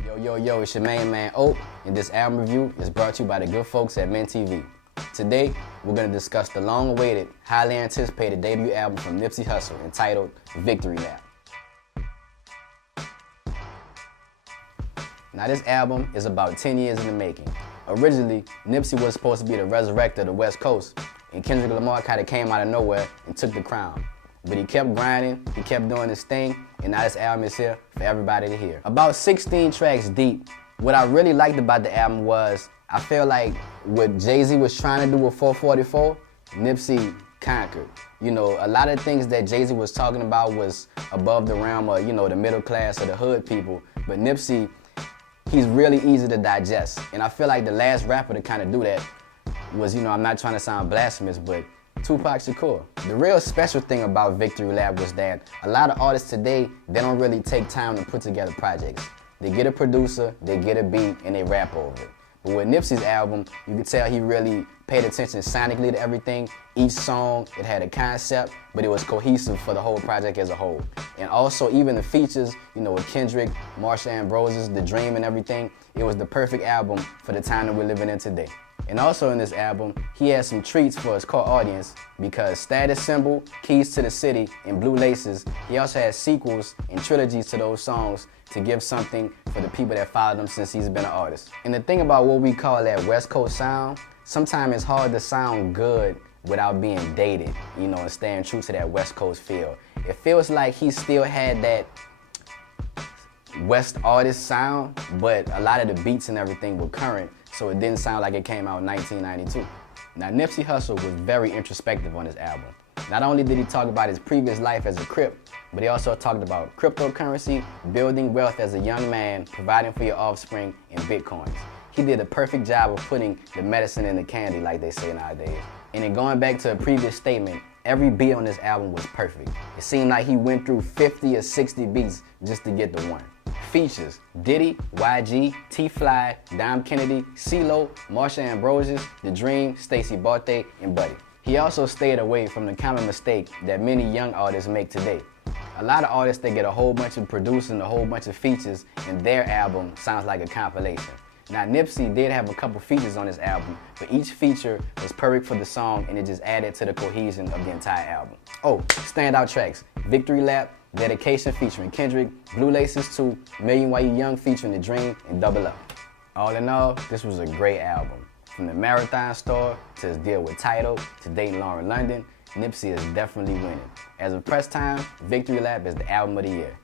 Yo, it's your main man, Oak, and this album review is brought to you by the good folks at Men TV. Today, we're going to discuss the long-awaited, highly anticipated debut album from Nipsey Hussle entitled Victory Lap. Now, this album is about 10 years in the making. Originally, Nipsey was supposed to be the resurrector of the West Coast, and Kendrick Lamar kind of came out of nowhere and took the crown. But he kept grinding, he kept doing his thing, and now this album is here for everybody to hear. About 16 tracks deep, what I really liked about the album was, I feel like what Jay-Z was trying to do with 444, Nipsey conquered. You know, a lot of things that Jay-Z was talking about was above the realm of, the middle class or the hood people, but Nipsey, he's really easy to digest. And I feel like the last rapper to kind of do that was, I'm not trying to sound blasphemous, but Tupac Shakur. The real special thing about Victory Lap was that a lot of artists today, they don't really take time to put together projects. They get a producer, they get a beat, and they rap over it. But with Nipsey's album, you could tell he really paid attention sonically to everything. Each song, it had a concept, but it was cohesive for the whole project as a whole. And also, even the features, with Kendrick, Marsha Ambrosius, The Dream and everything, it was the perfect album for the time that we're living in today. And also in this album, he had some treats for his core audience because Status Symbol, Keys to the City, and Blue Laces, he also had sequels and trilogies to those songs to give something for the people that followed him since he's been an artist. And the thing about what we call that West Coast sound, sometimes it's hard to sound good without being dated, and staying true to that West Coast feel. It feels like he still had that West artist sound, but a lot of the beats and everything were current, so it didn't sound like it came out in 1992. Now, Nipsey Hussle was very introspective on his album. Not only did he talk about his previous life as a Crip, but he also talked about cryptocurrency, building wealth as a young man, providing for your offspring, and Bitcoins. He did a perfect job of putting the medicine in the candy, like they say nowadays. And then going back to a previous statement, every beat on this album was perfect. It seemed like he went through 50 or 60 beats just to get the one. Features: Diddy, YG, T-Fly, Dom Kennedy, CeeLo, Marsha Ambrosius, The Dream, Stacey Barthe, and Buddy. He also stayed away from the common mistake that many young artists make today. A lot of artists, they get a whole bunch of producing, a whole bunch of features, and their album sounds like a compilation. Now, Nipsey did have a couple features on his album, but each feature was perfect for the song, and it just added to the cohesion of the entire album. Oh, standout tracks: Victory Lap, Dedication featuring Kendrick, Blue Laces 2, Million While You Young featuring The Dream, and Double Up. All in all, this was a great album. From the Marathon Store to his deal with Tidal to dating Lauren London, Nipsey is definitely winning. As of press time, Victory Lap is the album of the year.